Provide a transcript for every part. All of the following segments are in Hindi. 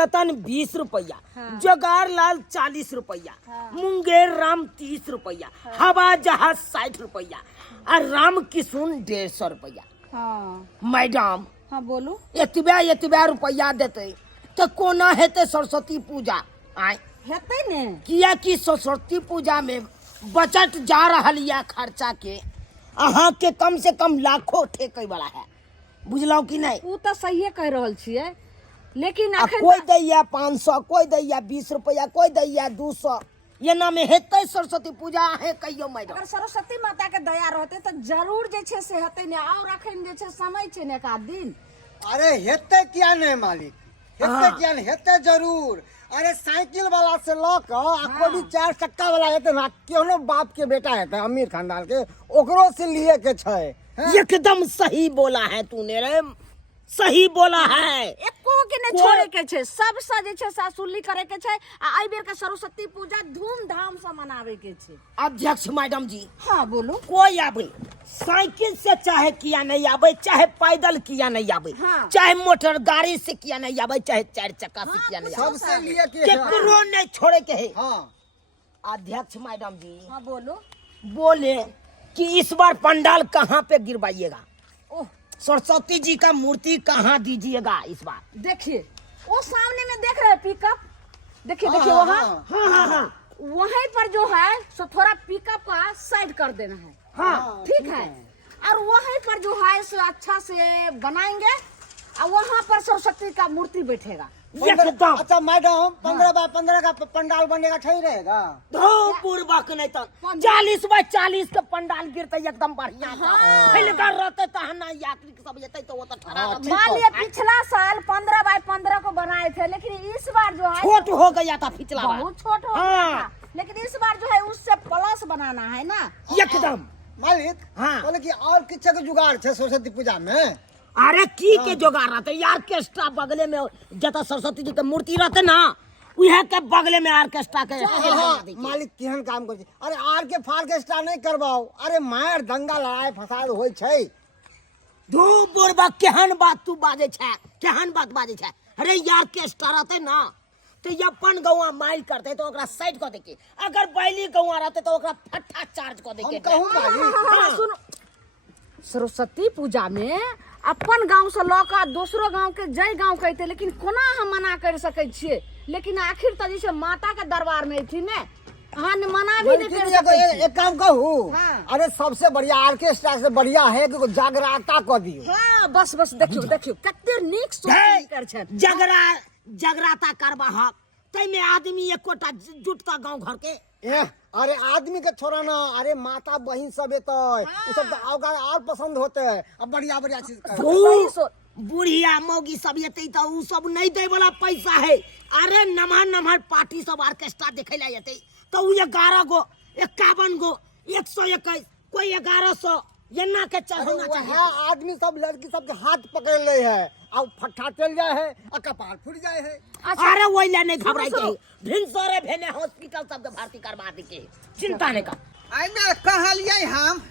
रतन 20 रुपया, जोगार लाल 40 रुपया, मुंगेर राम 30 रुपया, हवा जहाज 60 रुपया और राम किशुन 150 रुपया। मैडम हाँ बोलू। एतबा रुपया देते तो कोना हेते सरस्वती पूजा आय हेतै ने, किया कि सरस्वती पूजा में बजट जा रहा है खर्चा के अहाँ के कम से कम लाखों ठेके वाला है, बुझलौ कि नहीं? उ तो सही कह रहल छियै, लेकिन कोई दैया 500, कोई दैया 20 रुपया, कोई दैया 200, एना में हेतै सरस्वती पूजा है कहियो मैडम? अगर सरस्वती माता के दया रहते तो जरूर जे छे से हेतै ने, और अखन जे छे समय छे ने एक आध दिन। अरे हेतै किया नहीं मालिक, हेतै किया नहीं, हेतै जरूर। अरे साइकिल वाला से लक कोई 4 चक्का वाला हेतै ना, केहनो बाप के बेटा हेतै अमीर खानदान के, ओकरो से लिए के छै। एकदम सही बोला है तूने रे, सही बोला है। एको के ने छोड़े के छे, सब सा जे छे सासुली करे के छे आ आई बेर के सरस्वती पूजा धूमधाम से मनावे के छे। अध्यक्ष मैडम जी, हाँ बोलू। कोई आवे साइकिल से चाहे किया नहीं आवे, चाहे पैदल किया नहीं आवे, चाहे मोटर गाड़ी से किया नहीं आवे, चाहे 4 चक्का से किया नहीं आवे, सबसे लिए के केकरो नहीं छोड़े के है। हाँ अध्यक्ष मैडम जी, हाँ बोलो। बोले कि इस बार पंडाल कहाँ पे गिरवाइएगा, ओह सरस्वती जी का मूर्ति कहाँ दीजिएगा इस बार? देखिए वो सामने में देख रहे पिकअप, देखिए देखिए वहाँ, हाँ, वहीं पर जो है सो थोड़ा पिकअप का साइड कर देना है। हाँ, ठीक है। और वहीं पर जो है सो अच्छा से बनाएंगे और वहाँ पर सरस्वती का मूर्ति बैठेगा एकदम। अच्छा मैडम 15 बाय 15 का पंडाल बनेगा, सही रहेगा? पूर्वक नहीं तो 40 बाय 40 का पंडाल गिरते एकदम बढ़िया फिलकर रहते तहना यात्री सब जेते तो वो तो ठहरा। मान लिया पिछला साल 15 बाय 15 को बनाए थे, लेकिन इस बार जो है छोट हो गया था पिछला बार, बहुत छोट हो गया था, लेकिन इस बार जो है उससे प्लस बनाना है ना एकदम। मालिक हाँ। बोले कि और किछ के जुगाड़ है सरस्वती पूजा में? अरे की के जोगार रहते ऑर्केस्ट्रा बगले में, जता सरस्वती जी के मूर्ति रहते ना उहे के बगले में ऑर्केस्ट्रा के। मालिक केहन काम कर, अरे आर के फार्केस्ट्रा नहीं करवाओ, अरे मार दंगा लड़ाई फसाद होय छै। धू बुरबा केहन बात तू बाजे छै, केहन बात बाजे छै? अरे ऑर्केस्ट्रा रहते ना तो अपन गौवा माइल करते तो ओकरा साइड कर देके, अगर बैली गौवा रहते तो ओकरा फट्टा चार्ज कर देके। हम कहूं मालिक, सुनो, सरस्वती पूजा में अपन गांव से लौका दूसरो गांव के जय गांव कहते, लेकिन कोना हम मना कर सके छिए? लेकिन आखिर तो जैसे माता के दरबार में थी ने, हाँ मना भी नहीं कर सके। एक काम कहूँ, हाँ। अरे सबसे बढ़िया ऑर्केस्ट्रा से बढ़िया है कि जागरूकता कर दियो। हाँ बस बस देखियो देखियो कते नीक सोच कर छै। जगराता करबा हक तै में आदमी एकोटा जुटता गांव घर के। अरे आदमी के छोड़ा ना, अरे माता बहन सब एतै, उ सब और पसंद होते है। अब बढ़िया बढ़िया चीज कर, बुढ़िया मौगी सब एतै तो उ सब नहीं दे वाला पैसा है। अरे नमहर नमहर पार्टी सब ऑर्केस्ट्रा देखे ला एतै तो उ 11 गो 51 गो 121 कोई 1100 एना के होना चाहिए। हाँ आदमी सब लड़की सब के हाथ पकड़ ले है और फट्टा चल जाए है और कपार फूट जाए है। अरे वही ला नहीं घबराई के भिनसरे भेने हॉस्पिटल सब के भर्ती करवा दी के, चिंता नहीं कर। आइने कहलिए हम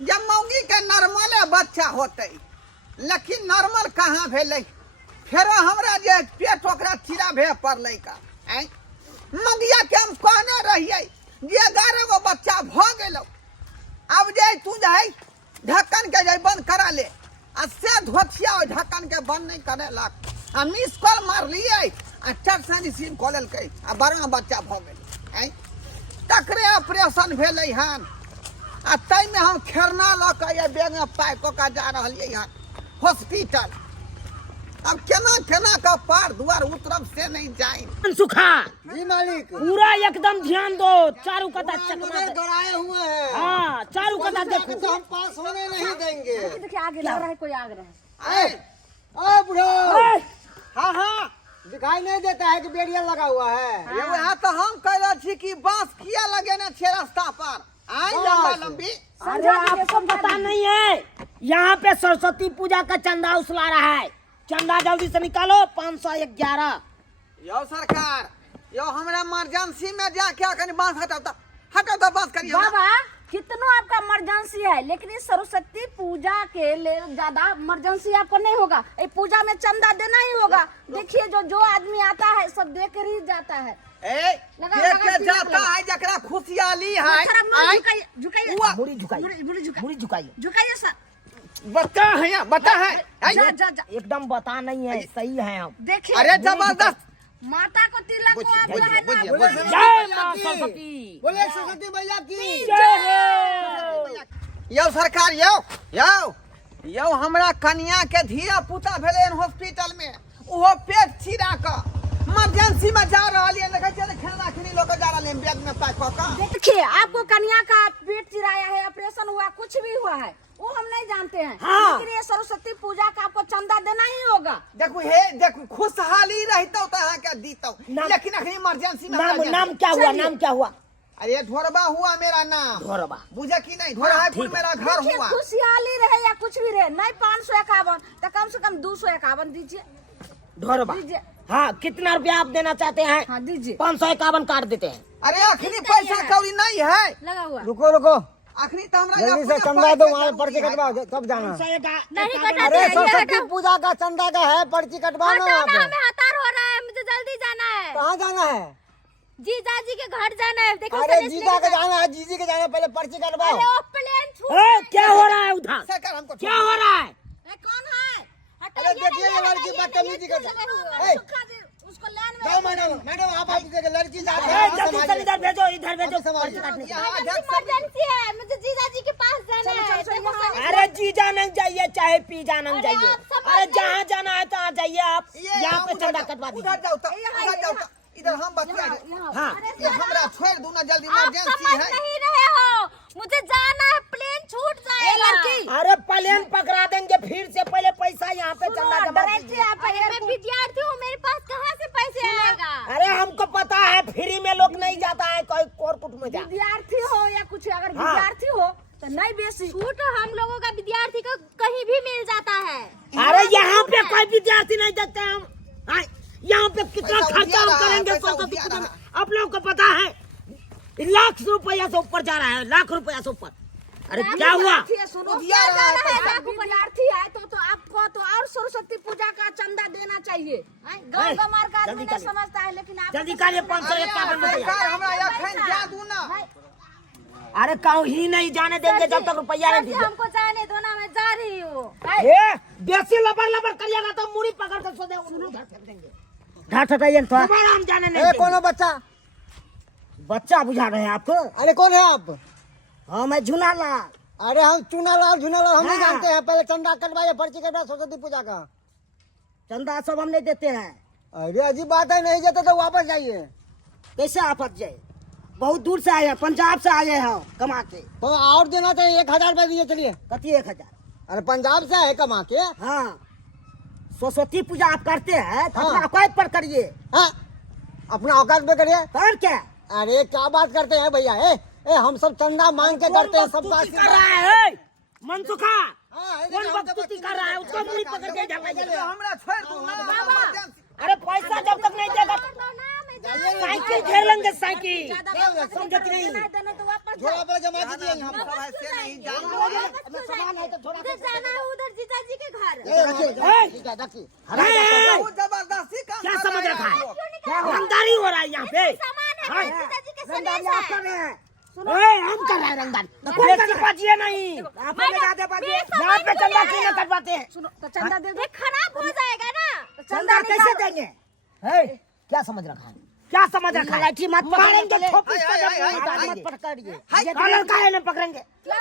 जब मौगी के नॉर्मल बच्चा होते, लेकिन नॉर्मल कहाँ भेलै, फेरो हमरा जे पेट ओकरा चीरा भे पड़लै का। मंगिया के हम कहने रहिए जे 11 गो बच्चा भ गेलो, अब जे तू जाई ढक्कन के जे बंद करा ले, आ से धोथिया ओ ढक्कन के बंद नहीं करे लक, आ मिस कॉल मार लिए आ चट से रिसीव कऽ लेलकै आ 12 बच्चा भ गेलै। तकरे ऑपरेशन भेलै हन, आ तै में हम खेरना ल के ये बैग में पैक क के जा रहलिए हन हॉस्पिटल। अब केना केना का पार द्वार उतरब से नहीं जाए। सुखा जी मालिक, पूरा एकदम ध्यान दो, चारों कता चकमा डराए हुए हैं। हाँ चारों कता देखो, तो हम पास होने नहीं देंगे। देखिए आगे लग रहा है, कोई आग रहा है। ओ बुढ़ो, ए, हाँ हाँ दिखाई नहीं देता है कि बेरिया लगा हुआ है। ये वहाँ तो हम कह रहे छी कि बांस किया लगेने छे रास्ता पर, आई लंबा लंबी। अरे आपको पता नहीं है यहाँ पे सरस्वती पूजा का चंदा उसला रहा है, चंदा जल्दी से निकालो 511। यो सरकार, यो हमरा इमरजेंसी में जाके कहीं बांस हटाता बांस करिए बाबा कितनो आपका इमरजेंसी है, लेकिन इस सरस्वती पूजा के लिए ज्यादा इमरजेंसी आपको नहीं होगा। ये पूजा में चंदा देना ही होगा। देखिए जो आदमी आता है सब दे कर ही जाता है। के जाता है जकरा खुशहाली है। झुकाइए मुड़ी झुकाइए, मुड़ी झुकाइए, मुड़ी झुकाइए। झुकाइए सर। बता है, बता है। जा। एकदम बता नहीं है, सही है हम। देखिए अरे जबरदस्त। माता को तिलक को आप जो है ना, जय मां सरस्वती। बोले सरस्वती मैया की यो सरकार यो हमरा कन्या के धिया पुता भेले हॉस्पिटल में, वो पेट चीरा का इमरजेंसी में जा रहा है। देखे चले खाना खिनी लोग जा रहा है बैग में पैक होकर। देखिए आपको कन्या का पेट चिराया है, ऑपरेशन हुआ, कुछ भी हुआ है, वो हम नहीं जानते हैं। हाँ। लेकिन ये सरस्वती पूजा का आपको चंदा देना ही होगा। देखो खुशहाली रहता तो यहाँ क्या दीता, लेकिन अखनी इमरजेंसी में नाम क्या हुआ? नाम क्या हुआ? अरे ढोरबा हुआ मेरा नाम। ढोरबा बुझा की नहीं, ढोरापुर मेरा घर देखिए हुआ। खुशहाली रहे या कुछ भी रहे, नहीं 551 तो कम से कम 251 दीजिए। ढोरबा। दीजिए। हाँ, कितना रुपया आप देना चाहते हैं? हाँ दीजिए। 551 काट देते हैं। अरे अखनी पैसा कौड़ी नहीं है, लगा हुआ। रुको अखनी तो हमरा जल्दी से चंदा दो, वहाँ पर्ची कटवाओ। कब जाना? नहीं कटा अरे सरस्वती पूजा का चंदा का है, पर्ची कटवाना वहाँ पे। हतार हो रहा है, मुझे जल्दी जाना है। कहाँ जाना है? जीजा जी के घर जाना है। देखो अरे जीजा के जाना है, जीजी के जाना है, पहले पर्ची कटवाओ। प्लेन छूट ए, क्या हो रहा है उधर? सरकार हमको क्या हो रहा है? कौन है? अरे देखिए ये लड़की बदतमीजी करता है। उसको लाइन में जाओ मैडम आप देखिए लड़की जाती ए, है, जल्दी से इधर भेजो, इधर भेजो। समाज काटने के लिए। यहाँ अध्यक्ष सब- इमरजेंसी है, मुझे जीजा जी के पास जाना है। देखो सब- अरे जीजा नहीं जाइए, चाहे पीजा नहीं अरे जाइए। आप समझ अरे नहीं। जहाँ जाना है तहाँ जाइए आप। ये यहाँ पे उधर चंदा जाओ, कटवा उधर दीजिए। जाओ तो, उधर जाओ तो, इधर हम बच्चे हैं। हाँ, ये हमरा छोड़ दो ना, जल्दी आप इमरजेंसी समझ है। नहीं रहे हो, मुझे जाना है, प्लेन छूट जाएगा। अरे प्लेन पकड़ा देंगे, फिर से पहले पैसा यहाँ पे चंदा जमा कीजिए। अरे मैं विद्यार्थी हूँ, मेरे पास कहाँ से पैसे आएगा? अरे हमको पता है, फ्री में लोग नहीं जाता है, कोई कोरकुट में जा। विद्यार्थी हो या कुछ, अगर हाँ। विद्यार्थी हो तो नहीं बेसी। छूट हम लोगों का विद्यार्थी को कहीं भी मिल जाता है। अरे यहाँ पे कोई विद्यार्थी नहीं देखते हम। हाँ, यहाँ पे कितना पैसा खर्चा उधिया हम रहा है, करेंगे पैसा सरस्वती उधिया पूजा में? रहा आप लोगों को पता है, लाख रुपया से ऊपर जा रहा है, लाख रुपया से ऊपर। अरे क्या हुआ? विद्यार्थी है, सुनो, उधिया रहा है पैसा। आप विद्यार्थी है तो आपको तो और सरस्वती पूजा का चंदा देना चाहिए। गाँव गंवार का आदमी जल्दी नहीं करिए। समझता है, लेकिन आप जल्दी करिए, 551 सरकार रुपया। हमरा अखन जा दू ना। अरे कहूँ ही नहीं जाने देंगे जब तक रुपया नहीं सर जी, दीजिए। हमको जाने दो ना, मैं जा रही हूँ। ए, बेसी लबर लबर करिएगा तो मुड़ी पकड़ कर सोदे उधर फेंक देंगे। ढाट हटाइए, दोबारा हम जाने नहीं ए देंगे। कौन बच्चा? बच्चा बुझा रहे हैं आपको? अरे कौन है आप? हाँ, मैं झूलालाल। अरे हम चुनालाल हम नहीं हाँ। जानते हैं, पहले चंदा कटवाइए, पर्ची कटवाइए सरस्वती पूजा का। चंदा सब हम नहीं देते हैं। अरे अजीब बात है, नहीं देते तो वापस जाइए। कैसे आफत जाए? बहुत दूर से आए हैं, पंजाब से आए हैं कमा के। तो और देना चाहिए, 1000 रुपए दिए चलिए। कति 1000? अरे पंजाब से आए कमा के। हाँ, सरस्वती पूजा आप करते हैं तो हाँ। अपना औकात पर करिए। हाँ अपना औकात पे करिए। और क्या? अरे क्या बात करते हैं भैया? ए हम सब चंदा मांग के करते हैं, सबका बकचोदी कर रहा है मनसुखा। हाँ, कौन बकचोदी कर रहा है? उसको मुड़ी पकड़ के ये ढलाइए। हमरा छोड़ दो ना, इमरजेंसी। अरे पैसा जब तक नहीं देगा साइकिल घेर लेंगे, साइकिल। समझे कि नहीं? झोला पर जमा कीजिए यहाँ पर। सब ऐसे नहीं जान। अपना सामान है तो थोड़ा मुझे जाना है उधर जीजा जी के घर। ए! ठीक है, रखिए। अरे बहुत जबरदस्ती काम क्या कर समझ रहे रखा हैं है? आप लोग। क्या रंगदारी हो रहा है यहाँ पे? सामान है, हाँ। जीजा जी के रंगदारी सनेस आप कर है। रहे हैं। ए, हम कर रहे हैं रंगदारी। तो कोई कर बाजिए नहीं। आप मैडम, बाजिए। मेरे सामान यहाँ पे को चंदा ले क्यों आया। नहीं कटवाते हैं? सुनो तो चंदा दे दो। ये खराब हो जाएगा ना। चंदा कैसे देंगे? है, क्या समझ रखा है? क्या समझ रखा है? लाठी मत मारेंगे, ठोक इसको हाय, जब हाय, मुंह हाय, मत पकड़िए। हाय। ये लड़का है ना पकड़ेंगे।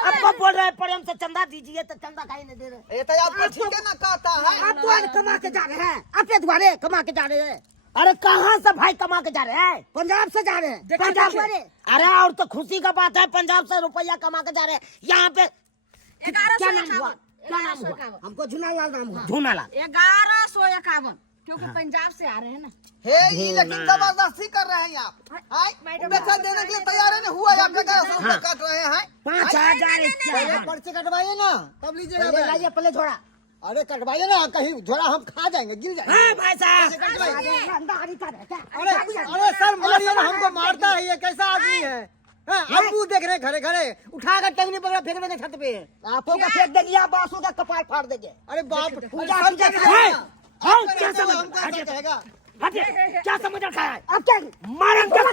आपको बोल रहे हैं प्रेम से चंदा दीजिए तो चंदा काहे नहीं दे रहे? ये तो आपको ठीक है ना कहता है। आप द्वारे कमा के जा रहे हैं, अपने द्वारे कमा के जा रहे हैं। अरे कहाँ से भाई कमा के जा रहे हैं? पंजाब से जा रहे हैं। पंजाब से? अरे और तो खुशी का बात है, पंजाब से रुपया कमा के जा रहे हैं। यहाँ पे क्या नाम हुआ? क्या नाम हुआ? हमको झूलालाल नाम हुआ। झूलालाल। 1151 क्योंकि पंजाब से आ रहे हैं ना। हे ये लेकिन जबरदस्ती कर रहे हैं आप। हाय पैसा देने के लिए तैयार है ना, हुआ आप 1100 रुपया काट रहे हैं। 5000 पहले पर्ची कटवाइए ना, तब लीजिएगा पहले बैग। लाइए, पहले थोड़ा। अरे कटवाइए ना, कहीं झोला हम खा जाएंगे, गिर जाएंगे। हाँ भाई साहब। अरे अरे सर मारिए ना, हमको मारता है, ये कैसा आदमी है? हाँ, अबू देख रहे घरे घरे उठाकर टंगनी पकड़ा फेंक देंगे छत पे। आपको का फेंक देंगे या बासु का कपाल फाड़ देंगे। अरे बाप पूजा हम कीजिए। क्या है? हाँ, क्या क्या समझ कहेगा? हटिए, क्या समझ रखा है? अब क्या मारन क्या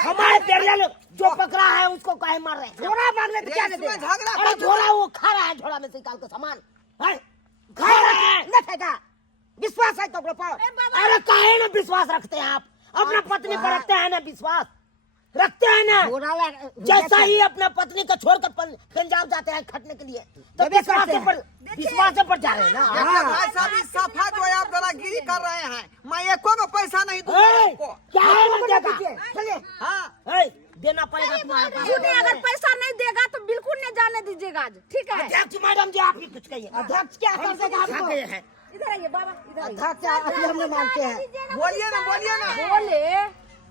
हमारे पेरिया लोग जो पकड़ा है उसको काहे मार रहे हैं? झोला मांग ले तो क्या देते? इसमें झगड़ा अरे झोला वो खा रहा है, झोला में से निकाल के सामान है, खा रहा है न फेंका। विश्वास है तो अरे काहे ना विश्वास रखते हैं आप? अपना पत्नी पर रखते हैं ना विश्वास? रखते हैं ना? जैसा ही अपना पत्नी को छोड़कर पंजाब जाते हैं खटने के लिए तो विश्वास पर जा रहे हैं ना। देखिए भाई साहब, इस सफा जो है आप दलागिरी कर रहे हैं। मैं एको को पैसा नहीं दूंगा आपको। क्या है ना देगा? हाँ, देना पड़ेगा तुम्हारे पास। नहीं, अगर पैसा नहीं देगा तो बिल्कुल नहीं जाने दीजिएगा आज, ठीक है? अध्यक्ष मैडम जी, आप ही कुछ कहिए। अध्यक्ष क्या कर देगा आपको? इधर आइए बाबा, इधर आइए। अध्यक्ष हम नहीं मानते हैं। बोलिए ना, बोलिए ना। बोले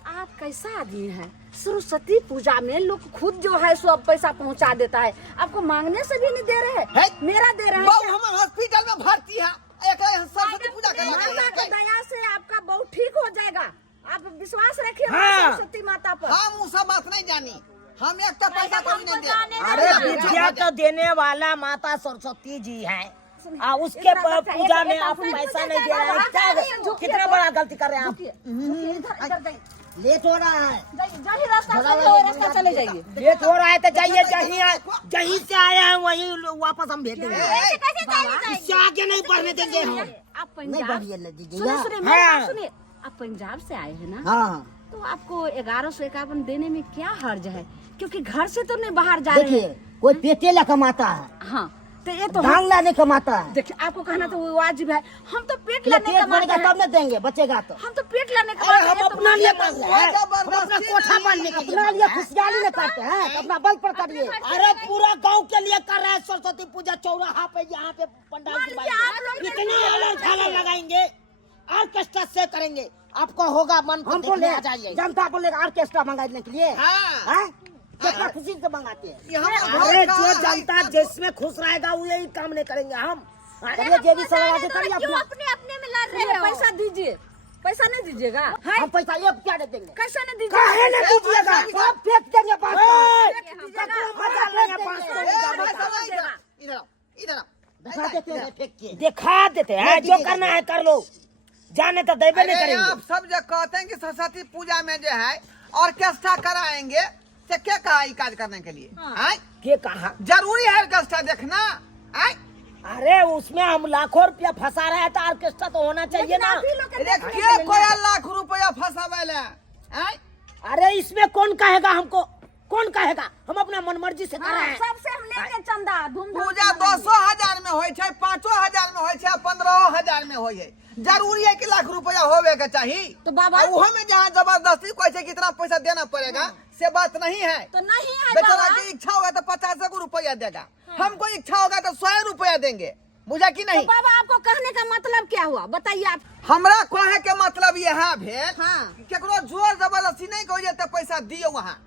आप कैसा आदमी है? सरस्वती पूजा में लोग खुद जो है सो अब पैसा पहुंचा देता है, आपको मांगने से भी नहीं दे रहे हैं। मेरा दे रहे बहू हैं। हमारे हॉस्पिटल में भर्ती है, एक सरस्वती पूजा माता की करवा दया से आपका बहू ठीक हो जाएगा। आप विश्वास रखिए हाँ। सरस्वती माता पर। हम वो सब बात नहीं जानी। हम एक तो पैसा कोई नहीं दे। अरे विद्या तो देने वाला माता सरस्वती जी है। उसके पूजा में आप पैसा नहीं दे रहे हैं, क्या कितना बड़ा गलती कर रहे हैं आप? इधर जाइए, लेट हो रहा है, जही रास्ता से वो रास्ता चले जाइए। लेट हो रहा है तो जाइए। जहीं से आए हैं वहीं वापस हम भेज देंगे। ऐसे कैसे जाएगी? इससे आगे नहीं बढ़ने देंगे हम। आप नहीं पंजाब बढ़िए ले दीजिए। सुनिए सुनिए मेरी बात सुनिए, आप पंजाब से आए हैं ना, हाँ, तो आपको 1151 देने में क्या हर्ज है? क्योंकि घर से तो नहीं बाहर जा रहे देखिए हैं। कोई पेटे ला कमाता है, हाँ, तो ये तो धान लाने कमाता है। देखिए आपको कहना तो वो वाजिब है। हम तो पेट पेट लाने का भरेगा मांगते हैं। तब न देंगे, बचेगा तो। हम तो पेट लाने का अरे मांगते हम हैं, तो अपना लिए मांगते मांग रहे हैं, हम अपना जबरदस्ती कोठा बांधने के लिए, अपना लिए खुशहाली नहीं करते हैं, अपना बल पर करिए। अरे पूरा गांव के लिए कर रहे हैं सरस्वती पूजा। चौराहा पे यहाँ पे पंडाल मान लीजिए आप लोग ने इतना दिया अलग है। झालर लगाएंगे, ऑर्केस्ट्रा से करेंगे। आपको होगा मन को देखने आ जाइए। जनता को लेकर ऑर्केस्ट्रा मंगाने के लिए हाँ। हैं? कितना खुशी से मंगाते हैं। ये हम अरे जो जनता जिसमें खुश रहेगा वो यही काम नहीं करेंगे हम। अरे जो भी समाज करिए क्यों अपना। अपने अपने में लड़ रहे सुनिए, हो? पैसा दीजिए, पैसा नहीं दीजिएगा। है? हम पैसा ये क्या दे देंगे? कैसे नहीं काहे दीजिएगा? नहीं दीजिएगा? सब फेंक देंगे पाँच सौ। दीजिएगा। ककरो मजा लेंगे 500 इधर आओ, इधर आओ। दिखा देते हैं, फेंक के दिखा देते हैं। जो करना है कर लो, जाने तो देवे नहीं अरे आप करेंगे। सब जो कहते हैं कि सरस्वती पूजा में जो है ऑर्केस्ट्रा कराएंगे, से क्या कहा ये काज करने के लिए? आय? के कहा? जरूरी है ऑर्केस्ट्रा देखना। आय? अरे उसमें हम लाखों रुपया फंसा रहे हैं तो ऑर्केस्ट्रा तो होना चाहिए ना। आप ही लोग के अरे देखने के के कोई लिए। लाख रुपया फंसावेला? आय? अरे इसमें कौन कहेगा हमको? कौन कहेगा? हम अपना मनमर्जी से कर रहे हैं। सबसे हम लेंगे चंदा धूमधाम पूजा से मनाएंगे। 200,000 में होय छै, 5,000 में होय छै, 15,000 में होय है। जरूरी है कि लाख रुपया होवे के चाहिए। तो बाबा वो में जहाँ जबरदस्ती कोई से कितना पैसा देना पड़ेगा से बात नहीं है। तो नहीं है बेचारा बाबा। की इच्छा होगा तो 50 रुपया देगा, हमको इच्छा होगा तो 100 रुपया देंगे। बुझा कि तो नहीं? बाबा आपको कहने का मतलब क्या हुआ बताइए आप? हमरा कहे के मतलब यह भेल हाँ। केकरो जोर जबरदस्ती नहीं कहो तो पैसा दियो। वहाँ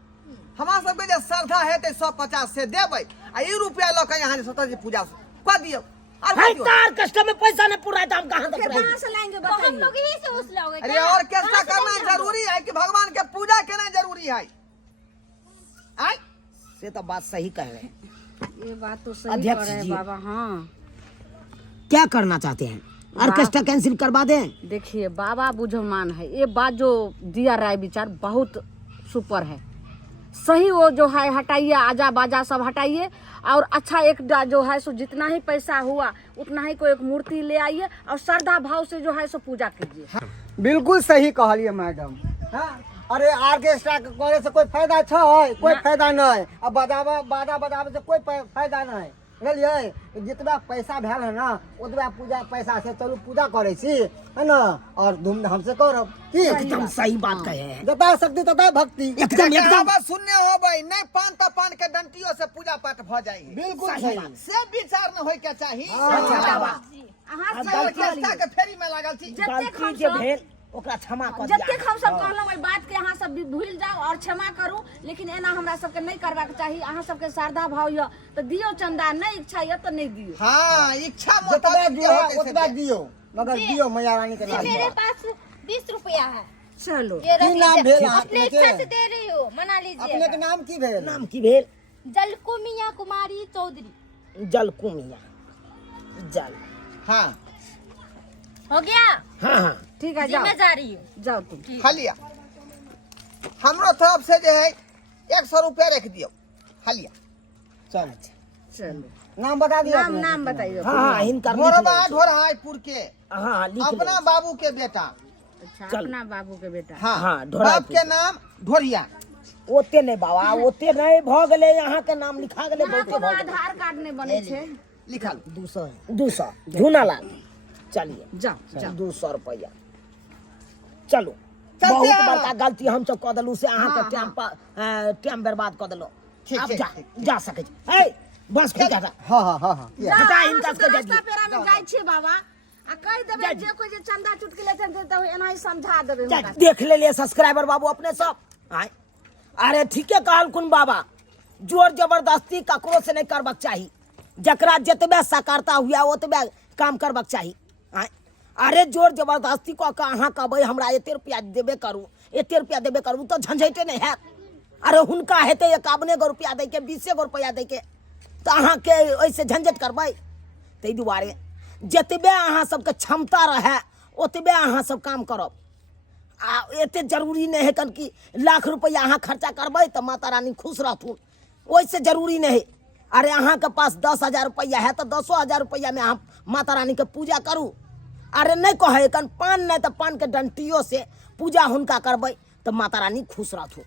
हमारा सबके जो श्रद्धा है 150 से देबै आ ई रुपया लऽ के यहाँ सरस्वती पूजा कर दियो। और भाई दियो। ऑर्केस्ट्रा में पैसा नहीं पूरा है तो हम कहाँ से फिर पूराएंगे? कहाँ से लाएंगे तो हम बताइए? लोग ही से उस लोगे अरे ऑर्केस्ट्रा करना जरूरी है कि भगवान के पूजा करना जरूरी है? आय? ये तो बात सही कह रहे हैं। ये बात तो सही अध्यक्ष कह रहे हैं जी। बाबा। हाँ क्या करना चाहते हैं? ऑर्केस्ट्रा कैंसिल करवा दें? देखिए बाबा बुझमान है, ये बात जो दिया राय विचार बहुत सुपर है, सही। वो जो है हटाइए, आजा बाजा सब हटाइए और अच्छा एक जो है सो जितना ही पैसा हुआ उतना ही कोई एक मूर्ति ले आइए और श्रद्धा भाव से जो है सो पूजा कीजिए। बिल्कुल सही कहलिए मैडम। हाँ? अरे ऑर्केस्ट्रा करे से कोई फायदा छै? कोई फायदा नहीं। अब बाजा बजावे से कोई फायदा नहीं। बुझलिए? जितना पैसा भेल है ना उतना पूजा पैसा से चलू पूजा करे छी, है ना, और धूमधाम से करब। की एकदम सही बात कहे हैं। जता शक्ति तता भक्ति। एकदम एकदम बस सुनने हो भाई, नहीं पान तो पान के डंटियों से पूजा पाठ भ जाएगी। बिल्कुल सही सही। बात। से विचार न होय के चाहिए। अच्छा बाबा, अहाँ सब ऑर्केस्ट्रा के फेरी में लागल छी। गलती जे भेल ओकरा क्षमा कर दिया। जतेक हम सब कहलहुँ ओहि बात के अहाँ सब भूल जाओ और क्षमा करू, लेकिन एना हमरा सबके नहीं करबाक चाही। अहाँ सबके श्रद्धा भाव यऽ तो दियो चंदा, नहीं इच्छा यऽ तो नहीं दियो। हाँ, इच्छा जितना मुताबिक दियो होके से उतना दे। दियो, मगर दियो मैया रानी के नाम मेरे पर। पास 20 रुपया है। चलो ये रख की नाम लीजिए। भेल अपने आपने इच्छा के? से दे रही हूँ, मना अपने के लीजिए। नाम की भेल? नाम की भेल? जलकुमिया कुमारी चौधरी। जलकुमिया। जल। हाँ हो गया? हाँ हाँ ठीक है जी जाओ मैं जा रही हूँ। जाओ तुम। हलिया हमरो तरफ से जो है 100 रुपया रख दियो हलिया। चल चलो नाम बता दिया नाम नाम बताइए हाँ हाँ इनका लिख ढोरबा ले। ढोरहाईपुर के हाँ हाँ लिख ले। अपना बाबू के बेटा। अच्छा चल। अपना बाबू के बेटा हाँ हाँ, बाप ढोरहाईपुर के नाम ढोरिया। ओते नहीं बाबा, ओते नहीं भ गेले, यहाँ के नाम लिखा गेले यहाँ बहुते कोनो भ गेले। आधार कार्ड नहीं बने छे। लिखल 200 धुनालाल। चलिए जाओ जाओ 200 रुपया। चलो चलते बहुत हैं। बड़का गलती हम सब कऽ देलू से अहाँ के हाँ, टाइम बर्बाद कऽ देलो। ठीक, अब ठीक, जा ठीक, जा सकै छी। ए बस खुद जा। हाँ हाँ हाँ हाँ जाओ, हटा अहाँ इनका सब सबके रास्ता पेरा में जाइ छियै बाबा आ कहि देबै जा। जे कोई जे चंदा चुटकी लेते तऽ एनाही समझा देबै जा, हुनका। देख ले सब्सक्राइबर बाबू अपने सब। आय अरे ठीके कहल कुन बाबा, जोर जबरदस्ती ककरो से नहीं करबाक चाही। जकरा जतबे सकारता हुआ ओतबे काम करबाक चाही। आय अरे जोर जबरदस्ती कऽ के अहाँ कहबै हमरा एते रुपया देबे करू, एते रुपया देबे करू, तऽ झंझटे नहीं हैत। अरे हुनका हेतै 51 गो रुपया दै के, 20 गो रुपया दै के, तऽ अहाँके ओइसे झंझट करबै। ताहि दुआरे जतबे अहाँ सबके क्षमता रहे ओतबे अहाँ सब काम करब। आ एते जरूरी नहीं है कन कि लाख रुपया अहाँ खर्चा करबै तऽ माता रानी खुश रहथुन, ओइसे जरूरी नहीं है। अरे अहाँ के पास 10,000 रुपया है तो 10,000 रुपया में अहाँ माता रानी के पूजा करू। अरे नहीं कहे कन पान नहीं तो पान के डंटियों से पूजा हुनका करबै तो माता रानी खुश रहथुन।